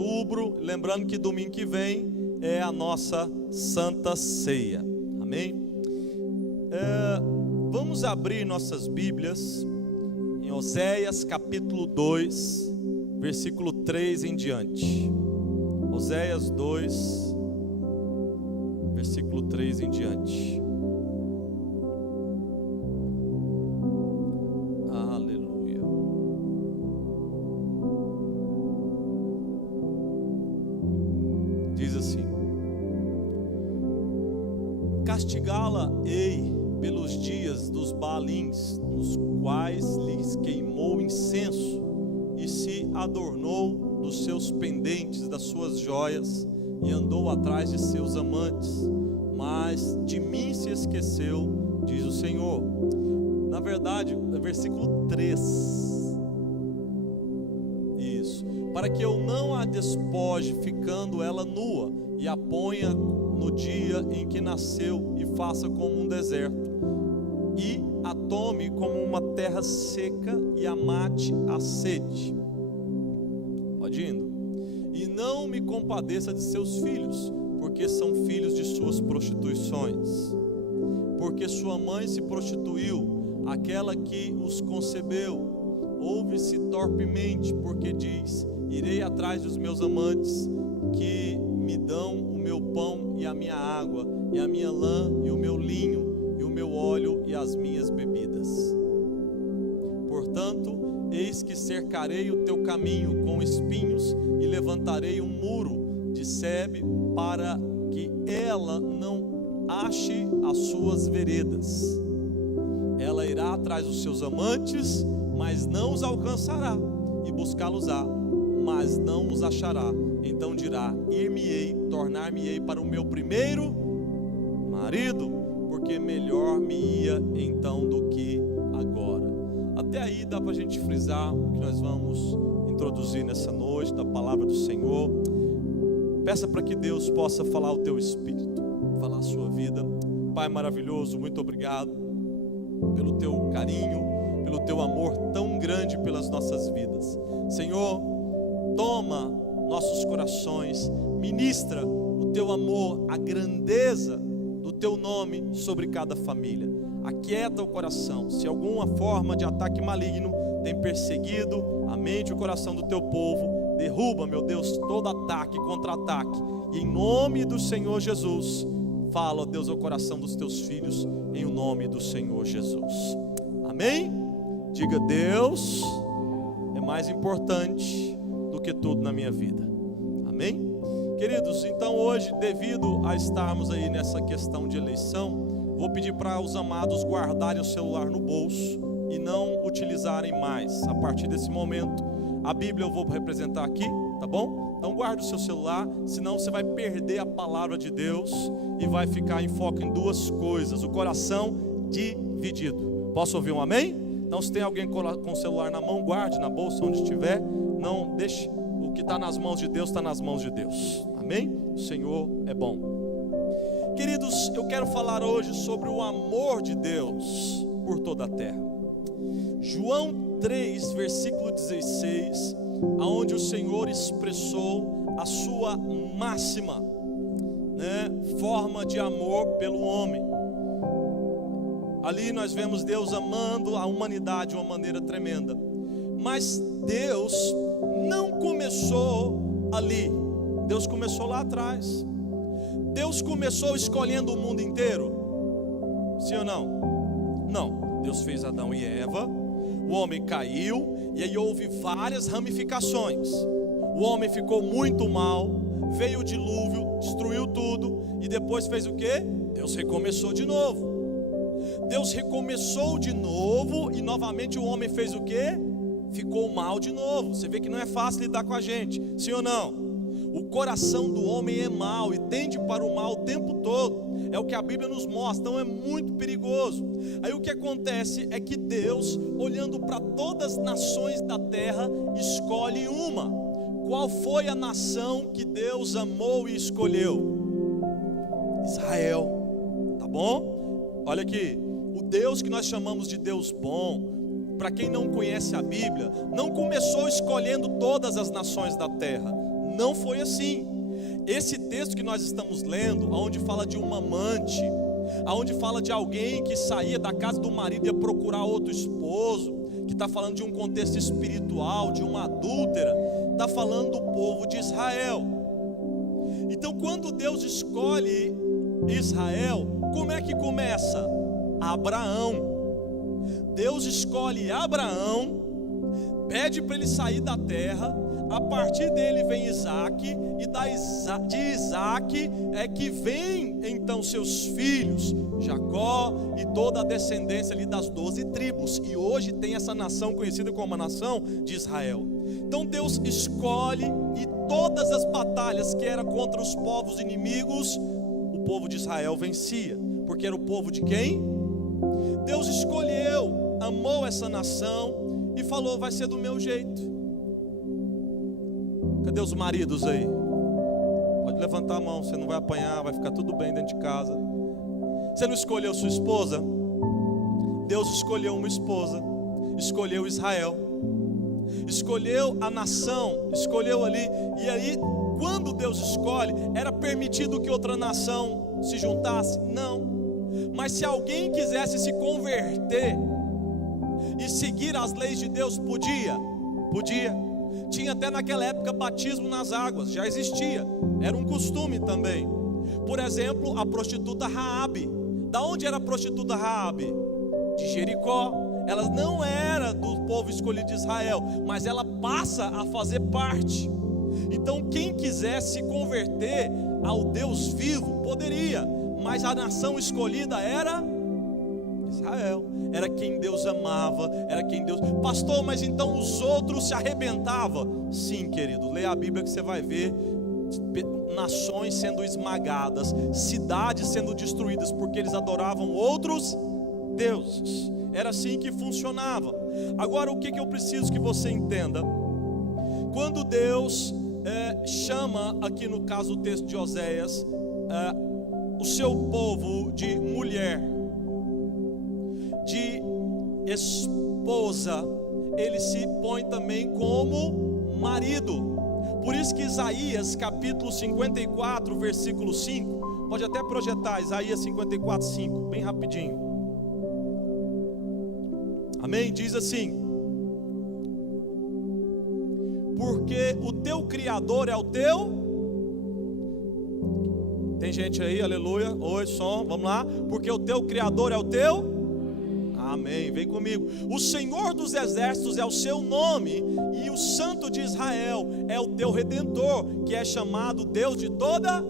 outubro. Lembrando que domingo que vem é a nossa Santa Ceia. Amém? Vamos abrir nossas Bíblias em Oséias capítulo 2, versículo 3 em diante. Oséias 2, versículo 3 em diante. Aleluia. Diz assim: castigá-la-ei pelos dias dos Baalins, nos quais lhes queimou incenso e se adornou dos seus pendentes, das suas joias, e andou atrás de seus amantes, mas de mim se esqueceu, diz o Senhor. Na verdade, versículo 3. Isso. Para que eu não a despoje, ficando ela nua, e a ponha no dia em que nasceu, e faça como um deserto, e a tome como uma terra seca, e a mate a sede. Pode indo. E não me compadeça de seus filhos, porque são filhos de suas prostituições. Porque sua mãe se prostituiu, aquela que os concebeu. Ouve-se torpemente, porque diz: irei atrás dos meus amantes, que me dão o meu pão e a minha água, e a minha lã e o meu linho, e o meu óleo e as minhas bebidas. Portanto, eis que cercarei o teu caminho com espinhos, e levantarei um muro de sebe, para que ela não ache as suas veredas. Ela irá atrás dos seus amantes, mas não os alcançará, e buscá-los-á, mas não os achará. Então dirá: ir-me-ei, tornar-me-ei para o meu primeiro marido, porque melhor me ia então do que agora. Até aí dá para a gente frisar o que nós vamos introduzir nessa noite, da palavra do Senhor. Peça para que Deus possa falar ao teu espírito, falar a sua vida. Pai maravilhoso, muito obrigado pelo teu carinho, pelo teu amor tão grande pelas nossas vidas. Senhor, toma nossos corações, ministra o teu amor, a grandeza do teu nome sobre cada família. Aquieta o coração. Se alguma forma de ataque maligno tem perseguido a mente e o coração do teu povo, derruba, meu Deus, todo ataque, contra-ataque, e em nome do Senhor Jesus, fala, ó Deus, ao coração dos teus filhos, em o nome do Senhor Jesus. Amém? Diga: Deus é mais importante do que tudo na minha vida. Amém? Queridos, então hoje, devido a estarmos aí nessa questão de eleição, vou pedir para os amados guardarem o celular no bolso e não utilizarem mais. A partir desse momento, a Bíblia eu vou representar aqui, tá bom? Então guarde o seu celular, senão você vai perder a palavra de Deus e vai ficar em foco em duas coisas: o coração dividido. Posso ouvir um amém? Então, se tem alguém com o celular na mão, guarde na bolsa onde estiver. Não deixe, o que está nas mãos de Deus está nas mãos de Deus. Amém? O Senhor é bom. Queridos, eu quero falar hoje sobre o amor de Deus por toda a terra. João 3, versículo 16, aonde o Senhor expressou a sua máxima, forma de amor pelo homem. Ali nós vemos Deus amando a humanidade de uma maneira tremenda. Mas Deus não começou ali. Deus começou lá atrás. Deus começou escolhendo o mundo inteiro? Sim ou não? Não. Deus fez Adão e Eva, o homem caiu, e aí houve várias ramificações. O homem ficou muito mal, veio o dilúvio, destruiu tudo, e depois fez o quê? Deus recomeçou de novo. Deus recomeçou de novo, e novamente o homem fez o quê? Ficou mal de novo. Você vê que não é fácil lidar com a gente, sim ou não? O coração do homem é mau e tende para o mal o tempo todo. É o que a Bíblia nos mostra, então é muito perigoso. Aí o que acontece é que Deus, olhando para todas as nações da terra, escolhe uma. Qual foi a nação que Deus amou e escolheu? Israel. Tá bom? Olha aqui, o Deus que nós chamamos de Deus bom, para quem não conhece a Bíblia, não começou escolhendo todas as nações da terra. Não foi assim. Esse texto que nós estamos lendo, onde fala de uma amante, onde fala de alguém que saía da casa do marido e ia procurar outro esposo, que está falando de um contexto espiritual, de uma adúltera, está falando do povo de Israel. Então, quando Deus escolhe Israel, como é que começa? Abraão. Deus escolhe Abraão, pede para ele sair da terra, a partir dele vem Isaac, e de Isaac é que vem então seus filhos, Jacó e toda a descendência ali das 12 tribos, e hoje tem essa nação conhecida como a nação de Israel. Então Deus escolhe, e todas as batalhas que eram contra os povos inimigos, o povo de Israel vencia, porque era o povo de quem? Deus escolheu, amou essa nação e falou: vai ser do meu jeito. Cadê os maridos aí? Pode levantar a mão, você não vai apanhar, vai ficar tudo bem dentro de casa. Você não escolheu sua esposa? Deus escolheu uma esposa, escolheu Israel, escolheu a nação, escolheu ali. E aí, quando Deus escolhe, era permitido que outra nação se juntasse? Não. Mas se alguém quisesse se converter e seguir as leis de Deus, podia. Tinha até naquela época batismo nas águas, já existia, era um costume também. Por exemplo, a prostituta Raabe. Da onde era a prostituta Raabe? De Jericó. Ela não era do povo escolhido de Israel, mas ela passa a fazer parte. Então quem quisesse se converter ao Deus vivo, poderia. Mas a nação escolhida era Israel. Era quem Deus amava, era quem Deus... Pastor, mas então os outros se arrebentavam? Sim, querido, leia a Bíblia que você vai ver nações sendo esmagadas, cidades sendo destruídas, porque eles adoravam outros deuses. Era assim que funcionava. Agora, o que eu preciso que você entenda? Quando Deus chama, aqui no caso do texto de Oséias, o seu povo de mulher, de esposa, ele se põe também como marido. Por isso que Isaías capítulo 54, versículo 5, pode até projetar Isaías 54, 5, bem rapidinho. Amém? Diz assim: porque o teu Criador é o teu... Tem gente aí, aleluia. Oi, som, vamos lá. Porque o teu Criador é o teu... Amém, vem comigo. O Senhor dos exércitos é o seu nome, e o Santo de Israel é o teu Redentor, que é chamado Deus de toda...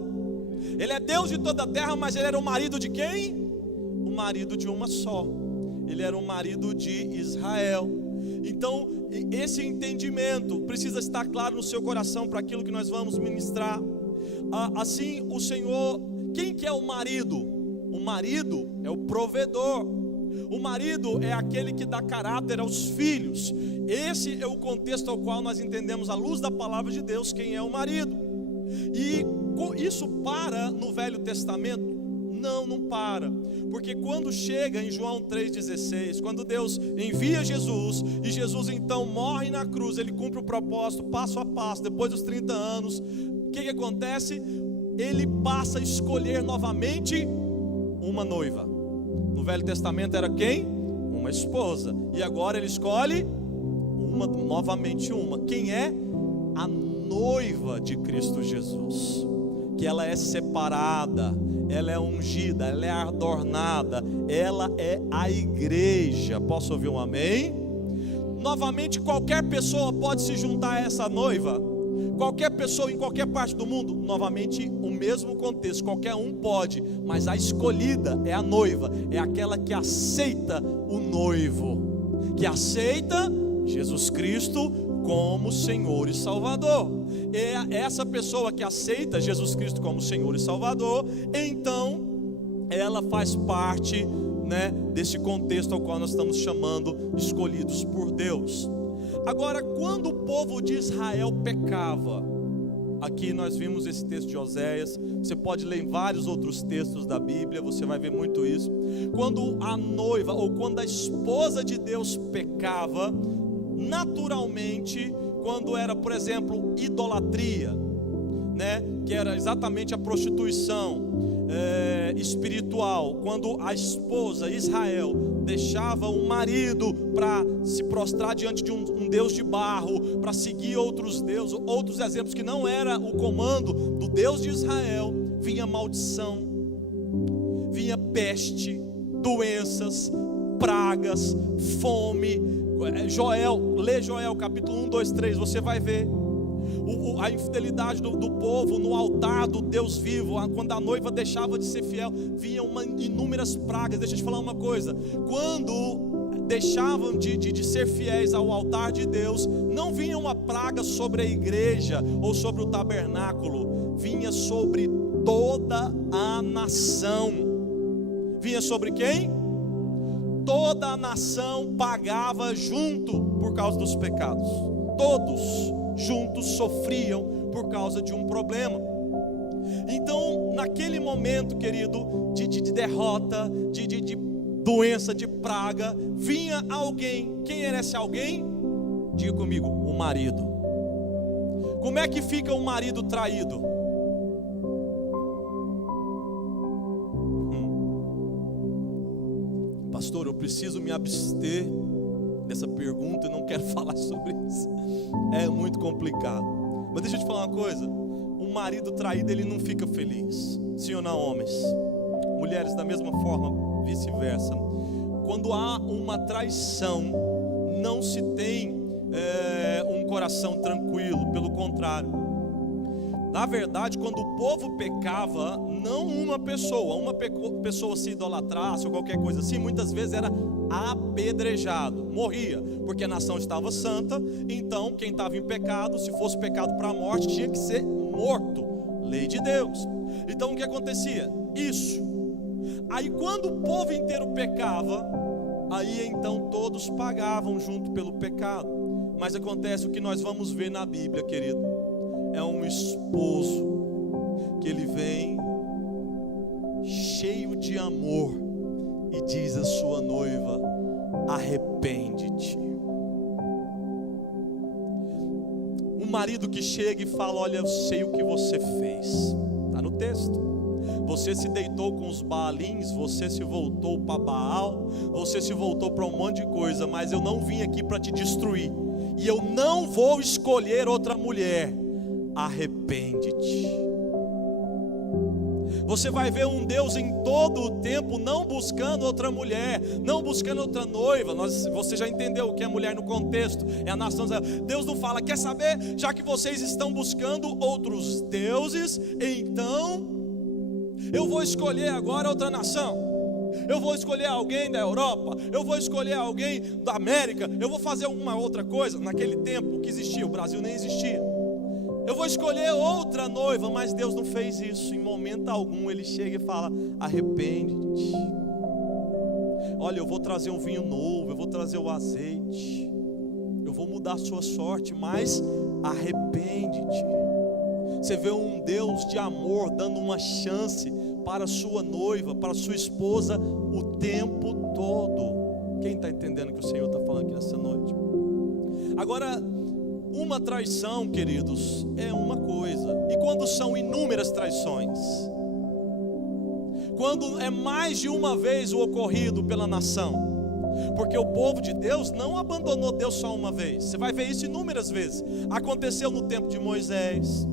Ele é Deus de toda a terra, mas ele era o marido de quem? O marido de uma só. Ele era o marido de Israel. Então, esse entendimento precisa estar claro no seu coração para aquilo que nós vamos ministrar. Assim, o Senhor, quem que é o marido? O marido é o provedor. O marido é aquele que dá caráter aos filhos. Esse é o contexto ao qual nós entendemos, à luz da palavra de Deus, quem é o marido. E isso para no Velho Testamento? Não para. Porque quando chega em João 3,16, quando Deus envia Jesus, e Jesus então morre na cruz, ele cumpre o propósito passo a passo, depois dos 30 anos, o que acontece? Ele passa a escolher novamente uma noiva. No Velho Testamento era quem? Uma esposa. E agora ele escolhe novamente uma. Quem é? A noiva de Cristo Jesus. Que ela é separada, ela é ungida, ela é adornada, ela é a igreja. Posso ouvir um amém? Novamente, qualquer pessoa pode se juntar a essa noiva. Qualquer pessoa em qualquer parte do mundo, novamente o mesmo contexto, qualquer um pode, mas a escolhida é a noiva, é aquela que aceita o noivo, que aceita Jesus Cristo como Senhor e Salvador. É essa pessoa que aceita Jesus Cristo como Senhor e Salvador, então ela faz parte, desse contexto ao qual nós estamos chamando escolhidos por Deus. Agora, quando o povo de Israel pecava, aqui nós vimos esse texto de Oséias, você pode ler em vários outros textos da Bíblia, você vai ver muito isso. Quando a noiva, ou quando a esposa de Deus pecava, naturalmente, quando era, por exemplo, idolatria, né, que era exatamente a prostituição espiritual, quando a esposa Israel deixava o marido para se prostrar diante de um Deus de barro, para seguir outros deuses, outros exemplos que não era o comando do Deus de Israel, vinha maldição, vinha peste, doenças, pragas, fome. Lê Joel capítulo 1, 2, 3, você vai ver a infidelidade do povo no altar do Deus vivo. Quando a noiva deixava de ser fiel, vinham inúmeras pragas. Deixa eu te falar uma coisa: quando deixavam de ser fiéis ao altar de Deus, não vinha uma praga sobre a igreja ou sobre o tabernáculo, vinha sobre toda a nação. Vinha sobre quem? Toda a nação pagava junto por causa dos pecados. Todos juntos sofriam por causa de um problema. Então, naquele momento, querido, de derrota, de doença, de praga, vinha alguém. Quem era esse alguém? Diga comigo: o marido. Como é que fica um marido traído? Pastor, eu preciso me abster dessa pergunta, eu não quero falar sobre isso, é muito complicado. Mas deixa eu te falar uma coisa: um marido traído, ele não fica feliz. Sim ou não, homens? Mulheres da mesma forma, vice-versa. Quando há uma traição, não se tem um coração tranquilo. Pelo contrário, na verdade, quando o povo pecava, não uma pessoa se idolatrasse ou qualquer coisa assim, muitas vezes era apedrejado, morria, porque a nação estava santa. Então quem estava em pecado, se fosse pecado para a morte, tinha que ser morto, lei de Deus. Então o que acontecia? Isso. Aí quando o povo inteiro pecava, aí então todos pagavam junto pelo pecado. Mas acontece o que nós vamos ver na Bíblia, querido: é um esposo que ele vem cheio de amor e diz à sua noiva: arrepende-te. Um marido que chega e fala: olha, eu sei o que você fez. Está no texto. Você se deitou com os Baalins, você se voltou para Baal, você se voltou para um monte de coisa, mas eu não vim aqui para te destruir, e eu não vou escolher outra mulher. Arrepende-te. Você vai ver um Deus em todo o tempo não buscando outra mulher, não buscando outra noiva. Você já entendeu o que é mulher no contexto? É a nação. Deus não fala: quer saber, já que vocês estão buscando outros deuses, então eu vou escolher agora outra nação. Eu vou escolher alguém da Europa, eu vou escolher alguém da América, eu vou fazer alguma outra coisa. Naquele tempo, o que existia? O Brasil nem existia. Eu vou escolher outra noiva. Mas Deus não fez isso em momento algum. Ele chega e fala: arrepende-te. Olha, eu vou trazer um vinho novo, eu vou trazer o azeite, eu vou mudar a sua sorte, mas arrepende-te. Você vê um Deus de amor dando uma chance para a sua noiva, para a sua esposa, o tempo todo. Quem está entendendo o que o Senhor está falando aqui nessa noite? Agora, uma traição, queridos, é uma coisa. E quando são inúmeras traições? Quando é mais de uma vez o ocorrido pela nação? Porque o povo de Deus não abandonou Deus só uma vez. Você vai ver isso inúmeras vezes. Aconteceu no tempo de Moisés.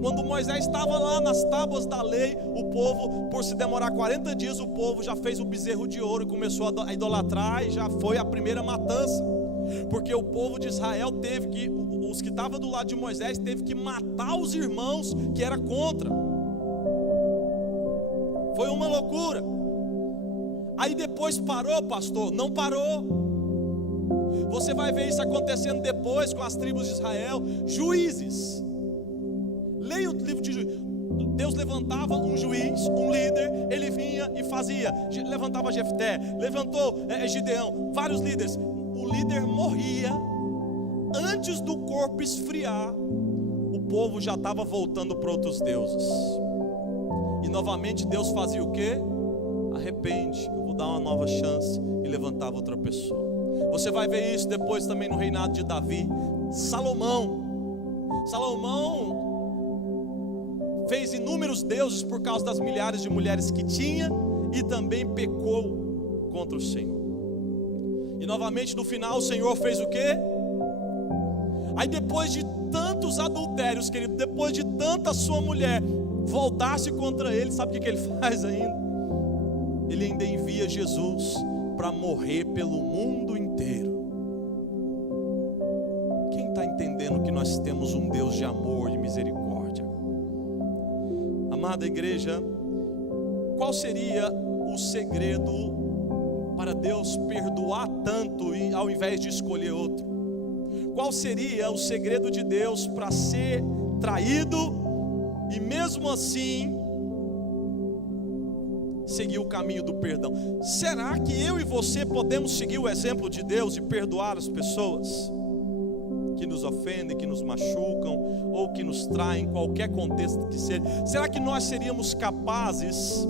Quando Moisés estava lá nas tábuas da lei, o povo, por se demorar 40 dias, o povo já fez o bezerro de ouro e começou a idolatrar, e já foi a primeira matança. Porque o povo de Israel teve que, os que estavam do lado de Moisés, teve que matar os irmãos que era contra. Foi uma loucura. Aí depois parou, pastor? Não parou. Você vai ver isso acontecendo depois com as tribos de Israel. Juízes. Leia o livro de Juízes. Deus levantava um juiz, um líder, ele vinha e fazia. Levantava Jefté, levantou Gideão, vários líderes. O líder morria, antes do corpo esfriar, o povo já estava voltando para outros deuses. E novamente Deus fazia o quê? Arrepende, eu vou dar uma nova chance, e levantava outra pessoa. Você vai ver isso depois também no reinado de Davi. Salomão fez inúmeros deuses por causa das milhares de mulheres que tinha, e também pecou contra o Senhor. E novamente no final o Senhor fez o quê? Aí depois de tantos adultérios, querido, depois de tanta sua mulher voltar-se contra ele, sabe o que ele faz ainda? Ele ainda envia Jesus para morrer pelo mundo inteiro. Quem está entendendo que nós temos um Deus de amor, de misericórdia? Amada igreja, qual seria o segredo para Deus perdoar tanto e ao invés de escolher outro? Qual seria o segredo de Deus para ser traído e mesmo assim seguir o caminho do perdão? Será que eu e você podemos seguir o exemplo de Deus e perdoar as pessoas que nos ofendem, que nos machucam ou que nos traem, em qualquer contexto que seja? Será que nós seríamos capazes?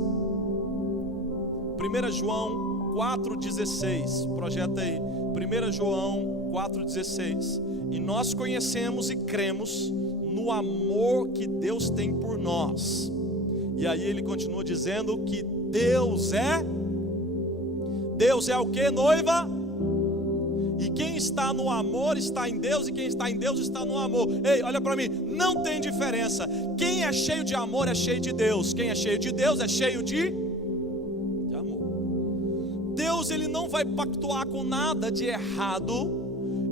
1 João 4,16, projeta aí, 1 João 4,16, e nós conhecemos e cremos no amor que Deus tem por nós. E aí ele continua dizendo que Deus é o que, noiva? E quem está no amor está em Deus, e quem está em Deus está no amor. Ei, olha para mim, não tem diferença. Quem é cheio de amor é cheio de Deus. Quem é cheio de Deus é cheio de amor. Deus, ele não vai pactuar com nada de errado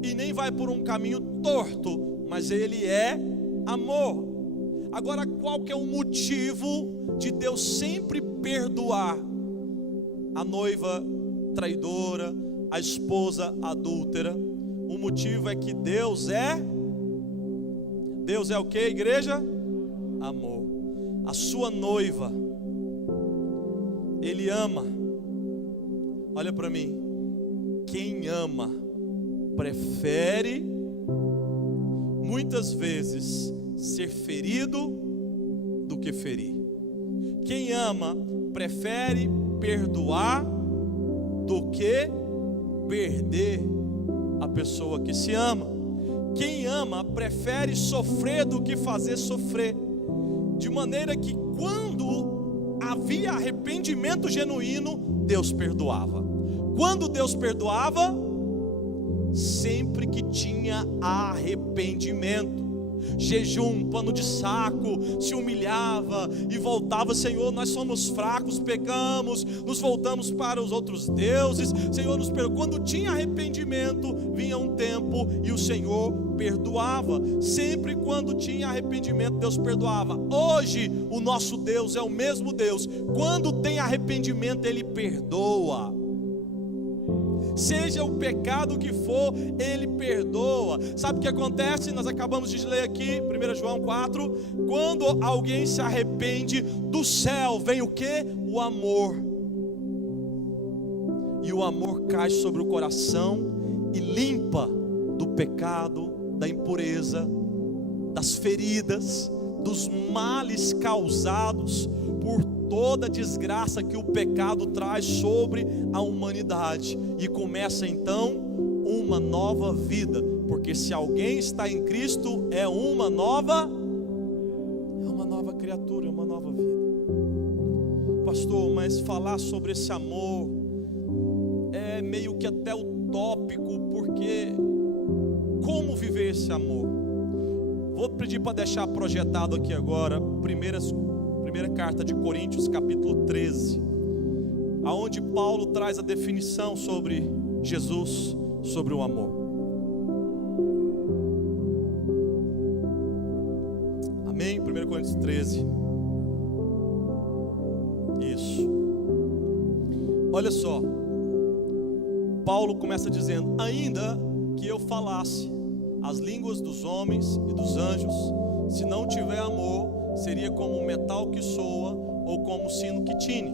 e nem vai por um caminho torto, mas ele é amor. Agora, qual que é o motivo de Deus sempre perdoar a noiva traidora, a esposa adúltera? O motivo é que Deus é o que, igreja? Amor. A sua noiva, Ele ama. Olha para mim, quem ama prefere muitas vezes ser ferido do que ferir. Quem ama prefere perdoar do que perder a pessoa que se ama. Quem ama prefere sofrer do que fazer sofrer. De maneira que quando havia arrependimento genuíno, Deus perdoava. Quando Deus perdoava, sempre que tinha arrependimento. Jejum, pano de saco, se humilhava e voltava: Senhor, nós somos fracos, pecamos, nos voltamos para os outros deuses, Senhor, nos perdoa. Quando tinha arrependimento, vinha um tempo e o Senhor perdoava. Sempre quando tinha arrependimento, Deus perdoava. Hoje o nosso Deus é o mesmo Deus. Quando tem arrependimento, Ele perdoa. Seja o pecado que for, Ele perdoa. Sabe o que acontece? Nós acabamos de ler aqui 1 João 4. Quando alguém se arrepende, do céu vem o que? O amor. E o amor cai sobre o coração e limpa do pecado, da impureza, das feridas, dos males causados por toda a desgraça que o pecado traz sobre a humanidade. E começa então uma nova vida, porque se alguém está em Cristo é uma nova criatura, é uma nova vida. Pastor, mas falar sobre esse amor é meio que até utópico, porque como viver esse amor? Vou pedir para deixar projetado aqui agora primeira carta de Coríntios, capítulo 13, aonde Paulo traz a definição sobre Jesus, sobre o amor. Amém? 1 Coríntios 13. Isso. Olha só, Paulo começa dizendo: ainda que eu falasse as línguas dos homens e dos anjos, se não tiver amor, seria como um metal que soa ou como um sino que tine.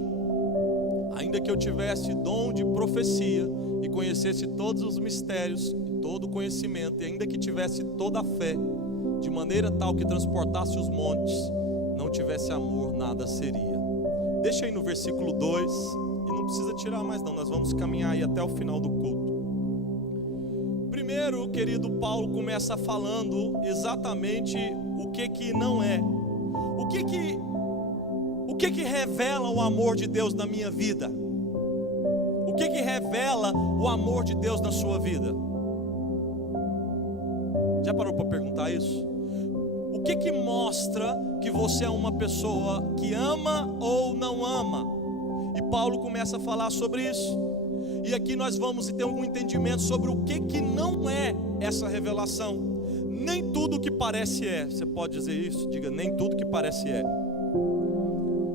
Ainda que eu tivesse dom de profecia e conhecesse todos os mistérios e todo o conhecimento, e ainda que tivesse toda a fé, de maneira tal que transportasse os montes, não tivesse amor, nada seria. Deixa aí no versículo 2, e não precisa tirar mais não, nós vamos caminhar aí até o final do culto. Primeiro, querido, Paulo começa falando exatamente o que não é. O que que revela o amor de Deus na minha vida? O que revela o amor de Deus na sua vida? Já parou para perguntar isso? O que mostra que você é uma pessoa que ama ou não ama? E Paulo começa a falar sobre isso. E aqui nós vamos ter um entendimento sobre o que não é essa revelação. Nem tudo que parece é. Você pode dizer isso? Diga, nem tudo que parece é.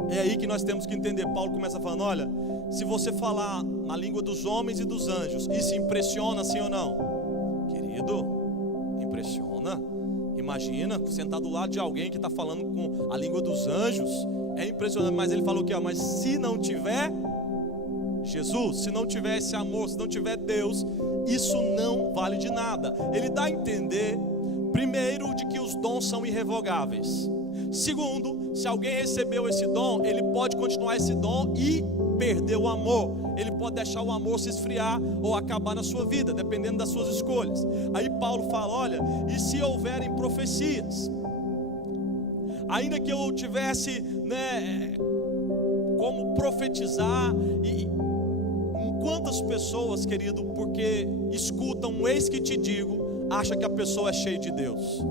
É aí que nós temos que entender. Paulo começa falando, olha, se você falar na língua dos homens e dos anjos, isso impressiona sim ou não? Querido, impressiona. Imagina, sentar do lado de alguém que está falando com a língua dos anjos, é impressionante. Mas ele falou que, mas se não tiver Jesus, se não tiver esse amor, se não tiver Deus, isso não vale de nada. Ele dá a entender, primeiro, de que os dons são irrevogáveis. Segundo, se alguém recebeu esse dom, ele pode continuar esse dom e perder o amor. Ele pode deixar o amor se esfriar ou acabar na sua vida, dependendo das suas escolhas. Aí Paulo fala, olha, e se houverem profecias? Ainda que eu tivesse, como profetizar, e quantas pessoas, querido, porque escutam um eis que te digo, acha que a pessoa é cheia de Deus.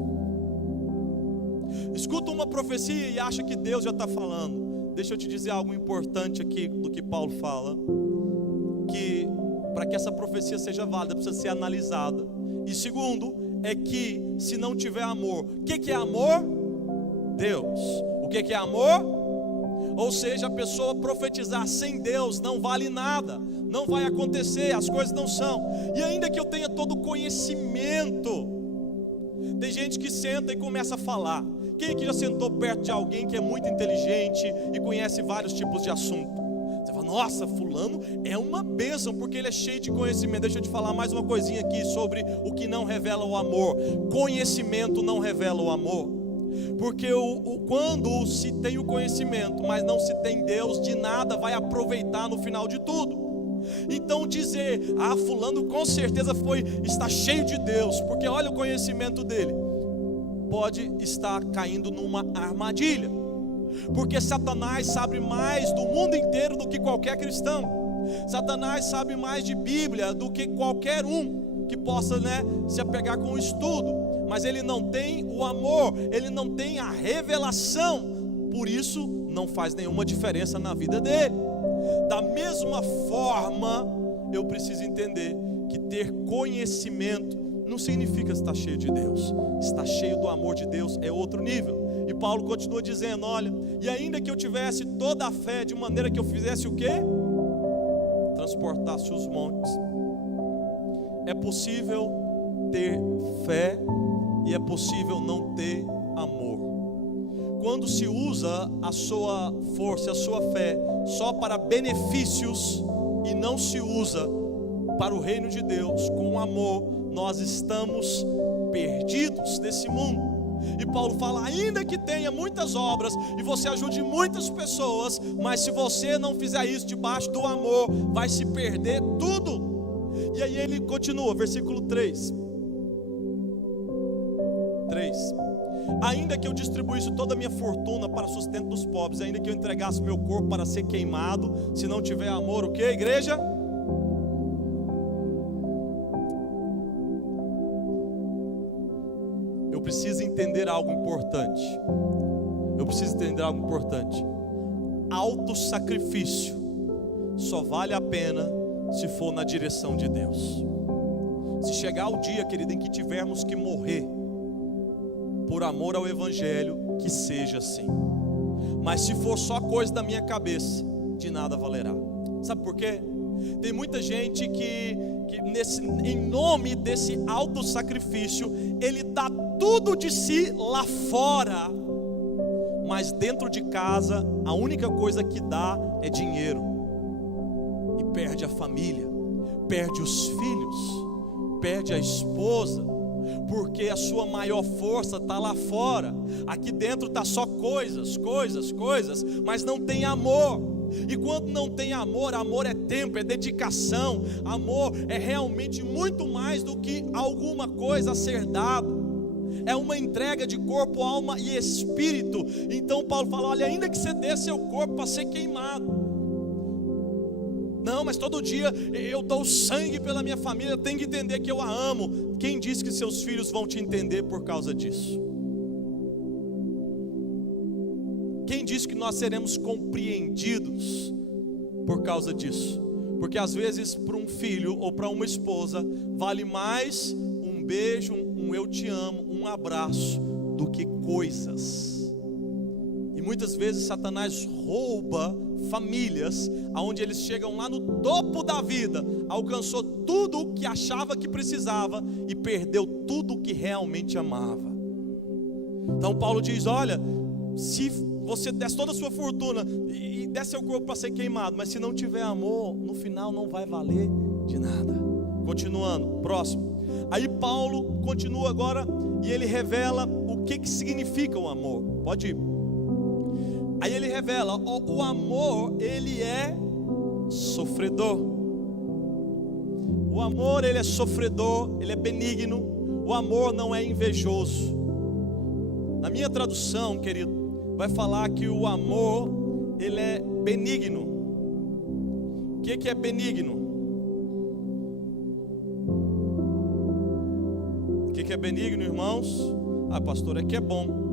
Escuta uma profecia e acha que Deus já está falando. Deixa eu te dizer algo importante aqui do que Paulo fala, que para que essa profecia seja válida, precisa ser analisada. E segundo, é que se não tiver amor, o que é amor? Deus. O que é amor? Ou seja, a pessoa profetizar sem Deus não vale nada, não vai acontecer, as coisas não são. E ainda que eu tenha todo o conhecimento, tem gente que senta e começa a falar. Quem aqui já sentou perto de alguém que é muito inteligente e conhece vários tipos de assunto? Você fala, nossa, fulano é uma bênção porque ele é cheio de conhecimento. Deixa eu te falar mais uma coisinha aqui sobre o que não revela o amor. Conhecimento não revela o amor. Porque quando se tem o conhecimento, mas não se tem Deus, de nada vai aproveitar no final de tudo. Então dizer, fulano com certeza está cheio de Deus, porque olha o conhecimento dele, pode estar caindo numa armadilha. Porque Satanás sabe mais do mundo inteiro do que qualquer cristão. Satanás sabe mais de Bíblia do que qualquer um que possa se apegar com o estudo. Mas ele não tem o amor, ele não tem a revelação. Por isso não faz nenhuma diferença na vida dele. Da mesma forma, eu preciso entender que ter conhecimento não significa estar cheio de Deus. Estar cheio do amor de Deus é outro nível. E Paulo continua dizendo, olha, e ainda que eu tivesse toda a fé de maneira que eu fizesse o quê? Transportasse os montes. É possível ter fé e é possível não ter amor. Quando se usa a sua força, a sua fé só para benefícios e não se usa para o reino de Deus com amor, nós estamos perdidos desse mundo. E Paulo fala, ainda que tenha muitas obras e você ajude muitas pessoas, mas se você não fizer isso debaixo do amor, vai se perder tudo. E aí ele continua, versículo 3. Ainda que eu distribuísse toda a minha fortuna para o sustento dos pobres, ainda que eu entregasse meu corpo para ser queimado, se não tiver amor, o que, igreja? Eu preciso entender algo importante. Autossacrifício só vale a pena se for na direção de Deus. Se chegar o dia, querido, em que tivermos que morrer por amor ao Evangelho, que seja assim. Mas se for só coisa da minha cabeça, de nada valerá. Sabe por quê? Tem muita gente que em nome desse autossacrifício, ele dá tudo de si lá fora, mas dentro de casa, a única coisa que dá é dinheiro. E perde a família, perde os filhos, perde a esposa, porque a sua maior força está lá fora. Aqui dentro está só coisas, mas não tem amor. E quando não tem amor, amor é tempo, é dedicação. Amor é realmente muito mais do que alguma coisa a ser dado. é uma entrega de corpo, alma e espírito. Então Paulo fala: olha, ainda que você dê seu corpo para ser queimado, não, mas todo dia eu dou sangue pela minha família, tem que entender que eu a amo. Quem disse que seus filhos vão te entender por causa disso? Quem disse que nós seremos compreendidos por causa disso? Porque às vezes para um filho ou para uma esposa vale mais um beijo, um eu te amo, um abraço, do que coisas. E muitas vezes Satanás rouba famílias, aonde eles chegam lá no topo da vida, alcançou tudo o que achava que precisava e perdeu tudo o que realmente amava. Então Paulo diz: olha, se você desse toda a sua fortuna e desse seu corpo para ser queimado, mas se não tiver amor, no final não vai valer de nada. Continuando, próximo. Aí Paulo continua agora e ele revela o que significa o amor. Pode ir. Aí ele revela: o amor, ele é sofredor. O amor, ele é sofredor, ele é benigno. O amor não é invejoso. Na minha tradução, querido, vai falar que o amor, ele é benigno. O que é benigno? O que é benigno, irmãos? Ah, pastor, é que é bom.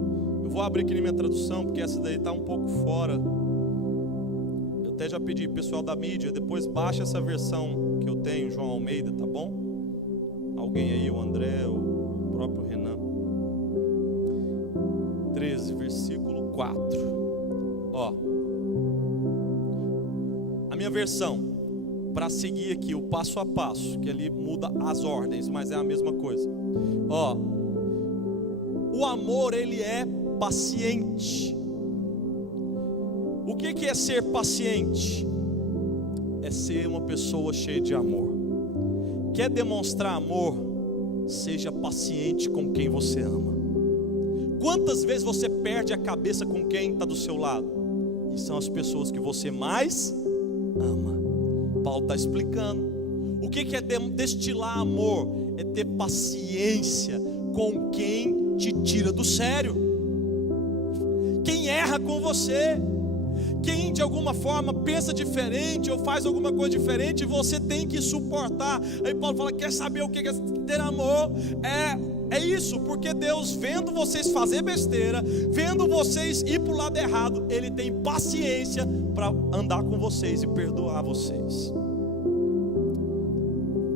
Eu vou abrir aqui na minha tradução, porque essa daí está um pouco fora. Eu até já pedi pessoal da mídia, depois baixa essa versão que eu tenho, João Almeida, tá bom? Alguém aí, o André, o próprio Renan. 13, versículo 4. Ó, a minha versão, para seguir aqui o passo a passo, que ali muda as ordens, mas é a mesma coisa. Ó, o amor, ele é paciente. O que é ser paciente? É ser uma pessoa cheia de amor. Quer demonstrar amor? Seja paciente com quem você ama. Quantas vezes você perde a cabeça com quem está do seu lado? E são as pessoas que você mais ama. Paulo está explicando. O que é destilar amor? É ter paciência com quem te tira do sério, quem erra com você, quem de alguma forma pensa diferente ou faz alguma coisa diferente, você tem que suportar. Aí Paulo fala: quer saber o que é ter amor? É isso, porque Deus, vendo vocês fazer besteira, vendo vocês ir para o lado errado, Ele tem paciência para andar com vocês e perdoar vocês.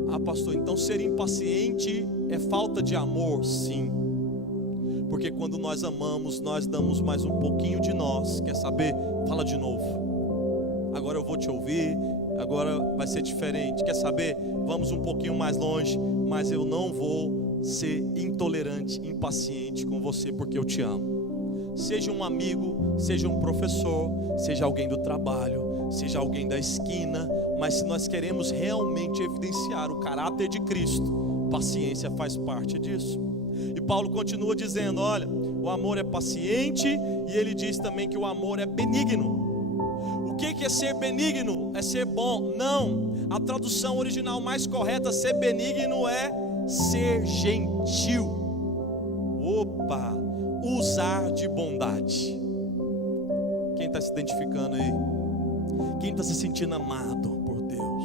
Ah, pastor, então ser impaciente é falta de amor? Sim, porque quando nós amamos, nós damos mais um pouquinho de nós. Quer saber? Fala de novo. Agora eu vou te ouvir, agora vai ser diferente. Quer saber? Vamos um pouquinho mais longe, mas eu não vou ser intolerante, impaciente com você, porque eu te amo. Seja um amigo, seja um professor, seja alguém do trabalho, seja alguém da esquina, mas se nós queremos realmente evidenciar o caráter de Cristo, paciência faz parte disso. E Paulo continua dizendo: olha, o amor é paciente, e ele diz também que o amor é benigno. O que é ser benigno? É ser bom? Não, a tradução original mais correta, ser benigno, é ser gentil. Opa, usar de bondade. Quem está se identificando aí? Quem está se sentindo amado por Deus?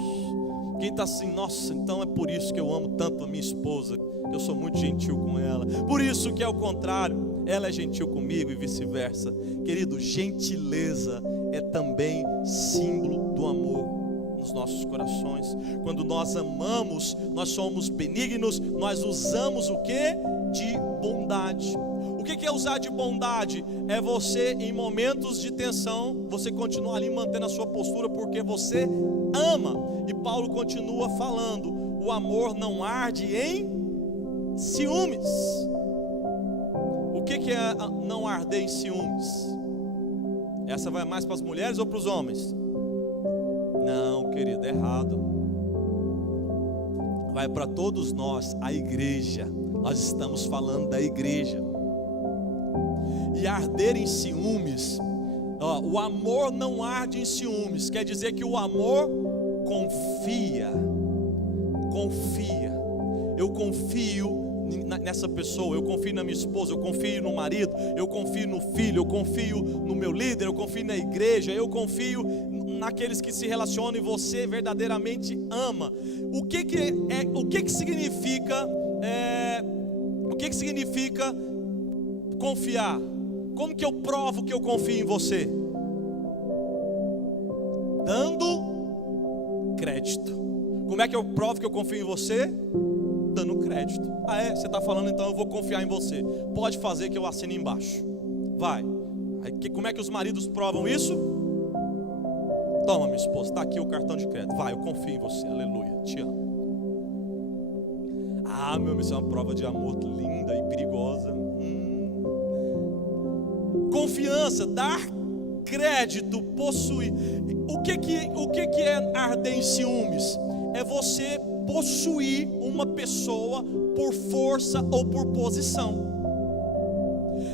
Quem está assim: nossa, então é por isso que eu amo tanto a minha esposa, eu sou muito gentil com ela, por isso que é o contrário, ela é gentil comigo e vice-versa. Querido, gentileza é também símbolo do amor nos nossos corações. Quando nós amamos, nós somos benignos, nós usamos o que? De bondade. O que é usar de bondade? É você, em momentos de tensão, você continuar ali mantendo a sua postura, porque você ama. E Paulo continua falando: o amor não arde em ciúmes. O que é não arder em ciúmes? Essa vai mais para as mulheres ou para os homens? Não, querido, é errado. Vai para todos nós, a igreja. Nós estamos falando da igreja. E arder em ciúmes, o amor não arde em ciúmes, quer dizer que o amor confia. Eu confio nessa pessoa, eu confio na minha esposa, eu confio no marido, eu confio no filho, eu confio no meu líder, eu confio na igreja, eu confio naqueles que se relacionam e você verdadeiramente ama. O que significa confiar? Como que eu provo que eu confio em você? Dando crédito. Como é que eu provo que eu confio em você? Dando crédito. Você está falando, então eu vou confiar em você. Pode fazer que eu assine embaixo. Vai. Como é que os maridos provam isso? Toma, minha esposa, está aqui o cartão de crédito. Vai, eu confio em você, aleluia, te amo. Meu, isso é uma prova de amor linda e perigosa. Confiança, dar crédito, possuir. O que é arder em ciúmes? É você possuir uma pessoa por força ou por posição.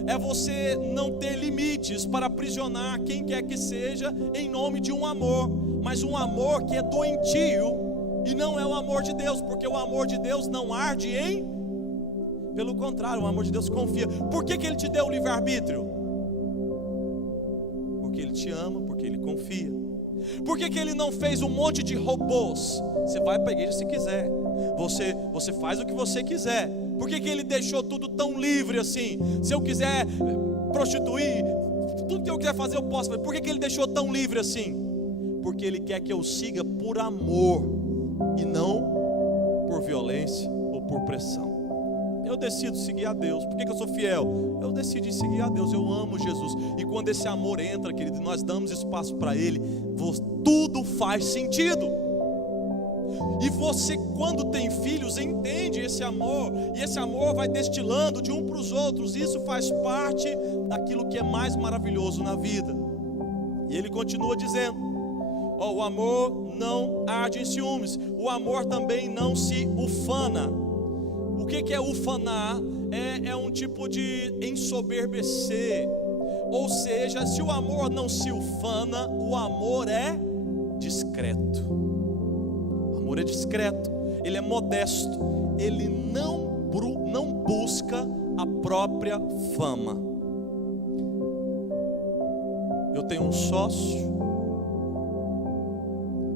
É você não ter limites para aprisionar quem quer que seja em nome de um amor, mas um amor que é doentio e não é o amor de Deus, porque o amor de Deus não arde pelo contrário, o amor de Deus confia. Por que Ele te deu o livre-arbítrio? Porque Ele te ama, porque Ele confia. Por que Ele não fez um monte de robôs? Você vai para a igreja se quiser, você faz o que você quiser. Por que Ele deixou tudo tão livre assim? Se eu quiser prostituir, tudo que eu quiser fazer eu posso fazer. Por que Ele deixou tão livre assim? Porque Ele quer que eu siga por amor e não por violência ou por pressão. Eu decido seguir a Deus. Por que eu sou fiel? Eu decidi seguir a Deus, eu amo Jesus. E quando esse amor entra, querido, nós damos espaço para Ele, tudo faz sentido. E você, quando tem filhos, entende esse amor, e esse amor vai destilando de um para os outros. Isso faz parte daquilo que é mais maravilhoso na vida. E ele continua dizendo: o amor não arde em ciúmes, o amor também não se ufana. O que é ufanar? É um tipo de ensoberbecer. Ou seja, se o amor não se ufana, o amor é discreto. O amor é discreto, ele é modesto, ele não busca a própria fama. Eu tenho um sócio,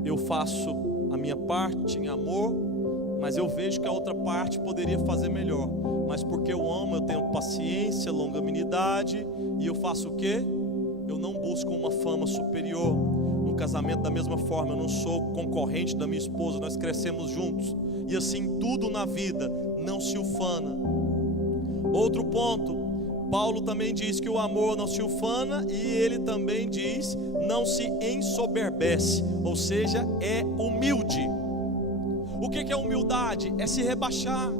eu faço a minha parte em amor, mas eu vejo que a outra parte poderia fazer melhor. Mas porque eu amo, eu tenho paciência, longanimidade, e eu faço o quê? Eu não busco uma fama superior. No casamento da mesma forma, eu não sou concorrente da minha esposa, nós crescemos juntos. E assim tudo na vida não se ufana. Outro ponto, Paulo também diz que o amor não se ufana, e ele também diz, não se ensoberbece, ou seja, é humilde. O que é humildade? É se rebaixar,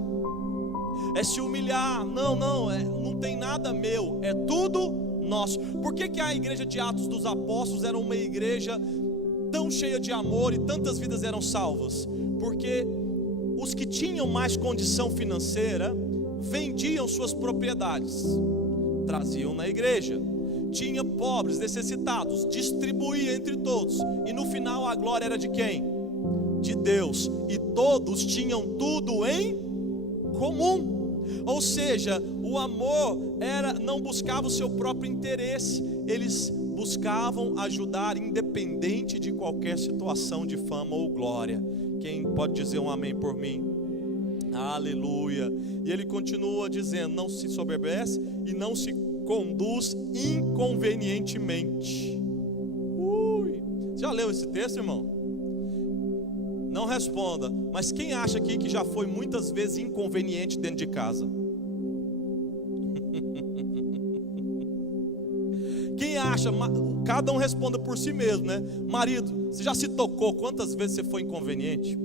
é se humilhar. Não tem nada meu, é tudo nosso. Por que a igreja de Atos dos Apóstolos era uma igreja tão cheia de amor e tantas vidas eram salvas? Porque os que tinham mais condição financeira vendiam suas propriedades, traziam na igreja. Tinha pobres, necessitados, distribuía entre todos, e no final a glória era de quem? De Deus. E todos tinham tudo em comum. Ou seja, o amor não buscava o seu próprio interesse, eles buscavam ajudar independente de qualquer situação de fama ou glória. Quem pode dizer um amém por mim? Aleluia. E ele continua dizendo, não se soberbece e não se conduz inconvenientemente. Já leu esse texto, irmão? Não responda, mas quem acha aqui que já foi muitas vezes inconveniente dentro de casa? Quem acha? Cada um responda por si mesmo, né? Marido, você já se tocou quantas vezes você foi inconveniente?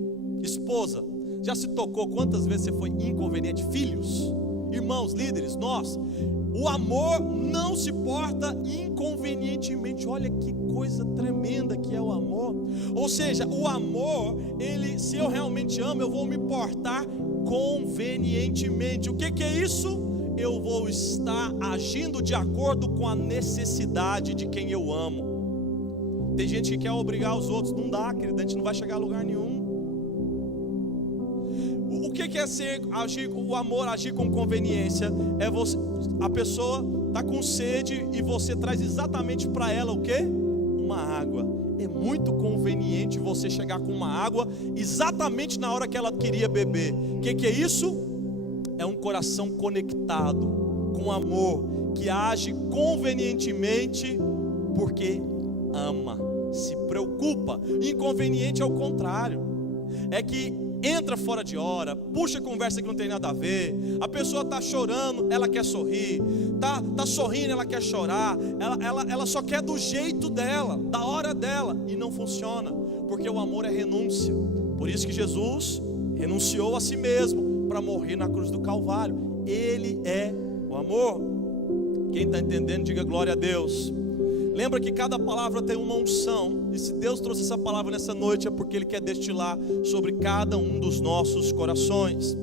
Esposa, já se tocou quantas vezes você foi inconveniente? Filhos, irmãos, líderes, nós, o amor não se porta inconvenientemente. Olha que coisa tremenda que é o amor. Ou seja, o amor, se eu realmente amo, eu vou me portar convenientemente. O que é isso? Eu vou estar agindo de acordo com a necessidade de quem eu amo. Tem gente que quer obrigar os outros, não dá, querido, a gente não vai chegar a lugar nenhum. O que é agir, o amor, agir com conveniência? É você, a pessoa está com sede e você traz exatamente para ela o quê? Uma água. É muito conveniente você chegar com uma água exatamente na hora que ela queria beber. O que é isso? É um coração conectado com amor, que age convenientemente porque ama, se preocupa. Inconveniente é o contrário, é que entra fora de hora, puxa conversa que não tem nada a ver. A pessoa está chorando, ela quer sorrir, tá sorrindo, ela quer chorar, ela só quer do jeito dela, da hora dela, e não funciona, porque o amor é renúncia. Por isso que Jesus renunciou a si mesmo para morrer na cruz do Calvário. Ele é o amor. Quem está entendendo, diga glória a Deus. Lembra que cada palavra tem uma unção, e se Deus trouxe essa palavra nessa noite é porque Ele quer destilar sobre cada um dos nossos corações.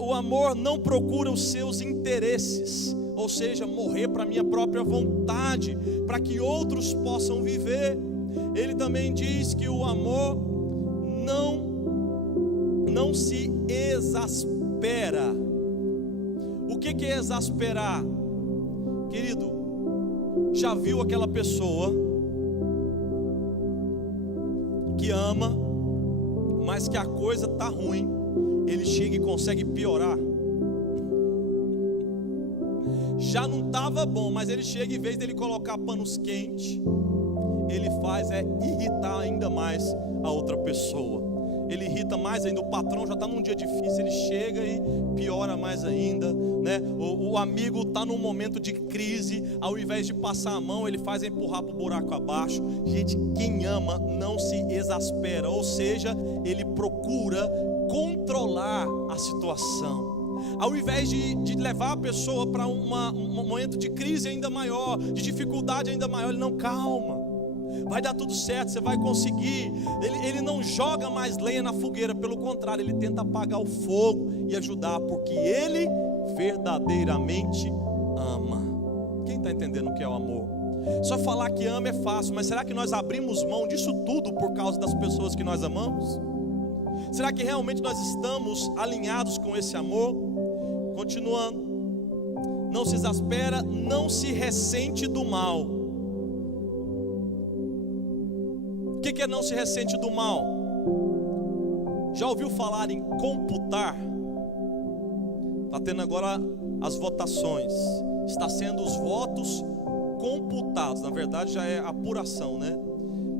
O amor não procura os seus interesses, ou seja, morrer para a minha própria vontade, para que outros possam viver. Ele também diz que o amor não se exaspera. O que é exasperar? Querido, já viu aquela pessoa que ama, mas que a coisa está ruim, ele chega e consegue piorar? Já não estava bom, mas ele chega e em vez dele colocar panos quentes, ele faz irritar ainda mais a outra pessoa. Ele irrita mais ainda, o patrão já está num dia difícil, ele chega e piora mais ainda, né? O amigo está num momento de crise, ao invés de passar a mão, ele faz empurrar para o buraco abaixo. Gente, quem ama não se exaspera, ou seja, ele procura controlar a situação. Ao invés de levar a pessoa para um momento de crise ainda maior, de dificuldade ainda maior, ele não, calma, vai dar tudo certo, você vai conseguir. Ele não joga mais lenha na fogueira, pelo contrário, ele tenta apagar o fogo e ajudar, porque ele verdadeiramente ama. Quem está entendendo o que é o amor? Só falar que ama é fácil, mas será que nós abrimos mão disso tudo por causa das pessoas que nós amamos? Será que realmente nós estamos alinhados com esse amor? Continuando, não se exaspera, não se ressente do mal. O que é não se ressente do mal? Já ouviu falar em computar? Está tendo agora as votações, está sendo os votos computados, na verdade já é apuração, né?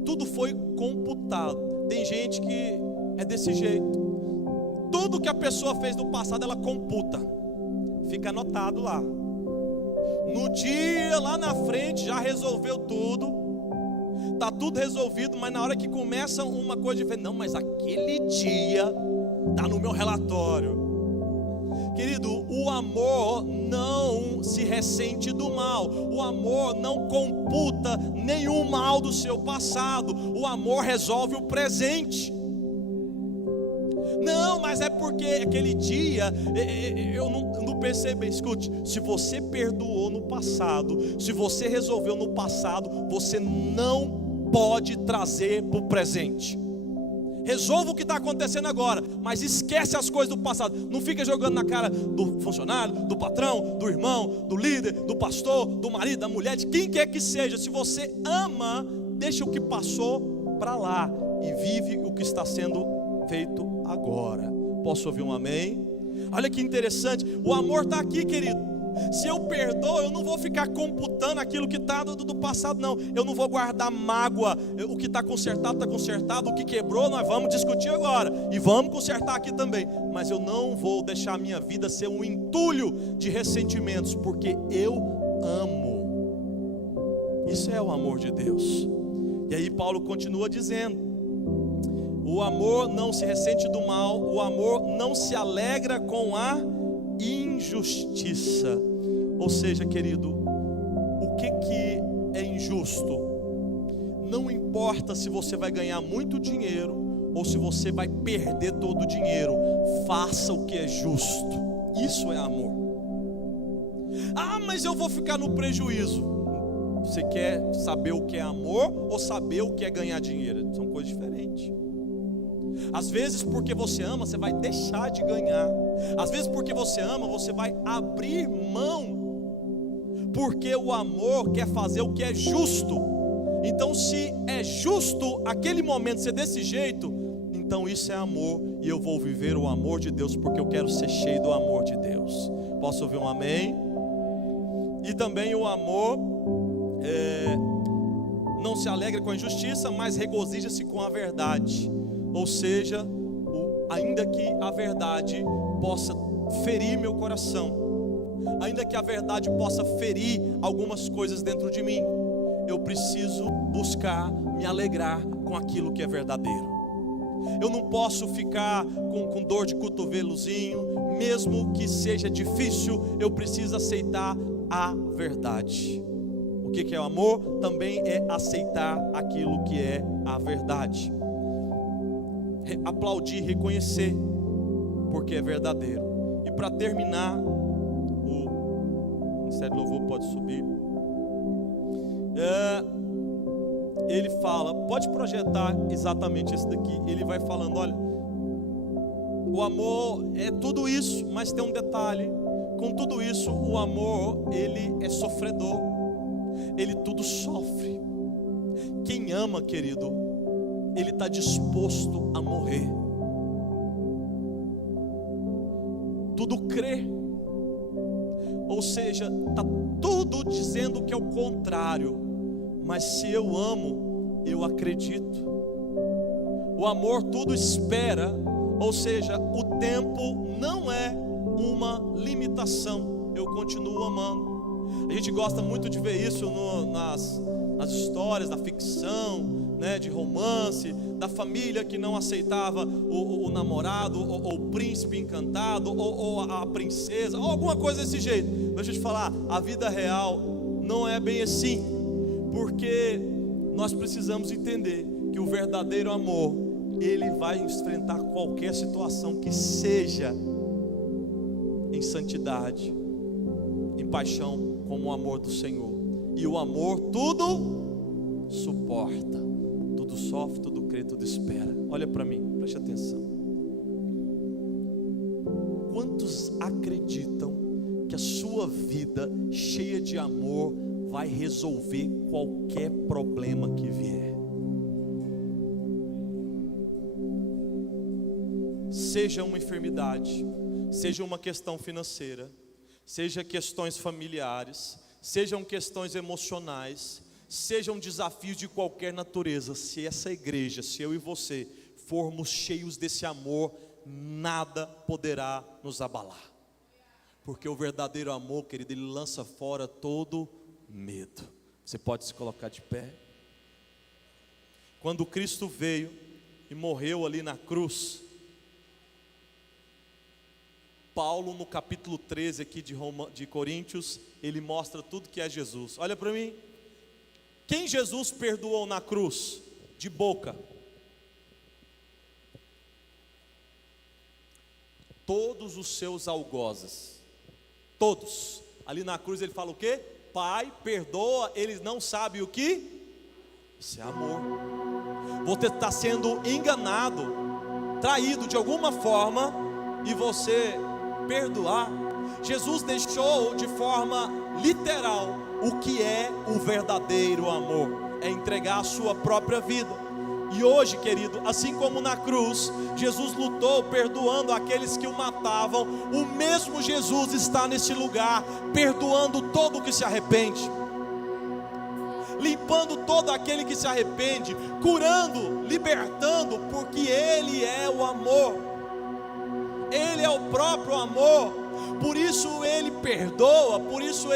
Tudo foi computado. Tem gente que é desse jeito, tudo que a pessoa fez no passado ela computa, fica anotado lá. No dia lá na frente já resolveu tudo, está tudo resolvido, mas na hora que começa uma coisa diferente, não, mas aquele dia está no meu relatório. Querido, o amor não se ressente do mal, o amor não computa nenhum mal do seu passado, o amor resolve o presente. Não, mas é porque aquele dia eu não percebi. Escute, se você perdoou no passado, se você resolveu no passado, você não pode trazer para o presente. Resolva o que está acontecendo agora, mas esquece as coisas do passado. Não fica jogando na cara do funcionário, do patrão, do irmão, do líder, do pastor, do marido, da mulher, de quem quer que seja. Se você ama, deixa o que passou para lá e vive o que está sendo feito agora. Posso ouvir um amém? Olha que interessante, o amor está aqui, querido. Se eu perdoo, eu não vou ficar computando aquilo que está do passado, não. Eu não vou guardar mágoa. O que está consertado, o que quebrou, nós vamos discutir agora e vamos consertar aqui também. Mas eu não vou deixar a minha vida ser um entulho de ressentimentos, porque eu amo. Isso é o amor de Deus. E aí Paulo continua dizendo: o amor não se ressente do mal, o amor não se alegra com a injustiça. Ou seja, querido, o que é injusto? Não importa se você vai ganhar muito dinheiro ou se você vai perder todo o dinheiro, faça o que é justo. Isso é amor. Ah, mas eu vou ficar no prejuízo. Você quer saber o que é amor ou saber o que é ganhar dinheiro? São coisas diferentes. Às vezes porque você ama, você vai deixar de ganhar. Às vezes porque você ama, você vai abrir mão. Porque o amor quer fazer o que é justo. Então se é justo aquele momento ser desse jeito, então isso é amor. E eu vou viver o amor de Deus, porque eu quero ser cheio do amor de Deus. Posso ouvir um amém? E também o amor não se alegra com a injustiça, mas regozija-se com a verdade. Ou seja, ainda que a verdade possa ferir meu coração, ainda que a verdade possa ferir algumas coisas dentro de mim, eu preciso buscar me alegrar com aquilo que é verdadeiro. Eu não posso ficar com dor de cotovelozinho, mesmo que seja difícil, eu preciso aceitar a verdade. O que é o amor? Também é aceitar aquilo que é a verdade. Aplaudir, reconhecer, porque é verdadeiro. E para terminar, o Ministério do Louvor pode subir. Ele fala, pode projetar exatamente esse daqui. Ele vai falando, olha, o amor é tudo isso, mas tem um detalhe. Com tudo isso, o amor, ele é sofredor. Ele tudo sofre. Quem ama, querido, ele está disposto a morrer. Tudo crê. Ou seja, está tudo dizendo que é o contrário. Mas se eu amo, eu acredito. O amor tudo espera. Ou seja, o tempo não é uma limitação. Eu continuo amando. A gente gosta muito de ver isso nas histórias da ficção, né, de romance, da família que não aceitava o namorado, ou o príncipe encantado, ou a princesa, ou alguma coisa desse jeito. Deixa eu te falar, a vida real não é bem assim, porque nós precisamos entender que o verdadeiro amor, ele vai enfrentar qualquer situação que seja em santidade, em paixão, como o amor do Senhor. E o amor tudo suporta, tudo sofre, tudo crê, tudo espera. Olha para mim, preste atenção. Quantos acreditam que a sua vida cheia de amor vai resolver qualquer problema que vier? Seja uma enfermidade, seja uma questão financeira, seja questões familiares, sejam questões emocionais, sejam desafios de qualquer natureza. Se essa igreja, se eu e você formos cheios desse amor, nada poderá nos abalar. Porque o verdadeiro amor, querido, ele lança fora todo medo. Você pode se colocar de pé. Quando Cristo veio e morreu ali na cruz, Paulo, no capítulo 13 aqui de Coríntios, ele mostra tudo que é Jesus. Olha para mim. Quem Jesus perdoou na cruz? De boca. Todos os seus algozes. Todos. Ali na cruz ele fala o quê? Pai, perdoa, eles não sabem o que? Isso é amor. Você está sendo enganado, traído de alguma forma, e você perdoar. Jesus deixou de forma literal o que é o verdadeiro amor, é entregar a sua própria vida. E hoje, querido, assim como na cruz Jesus lutou perdoando aqueles que o matavam, o mesmo Jesus está nesse lugar perdoando todo o que se arrepende, limpando todo aquele que se arrepende, curando, libertando, porque Ele é o amor. Ele é o próprio amor. Por isso Ele perdoa, por isso Ele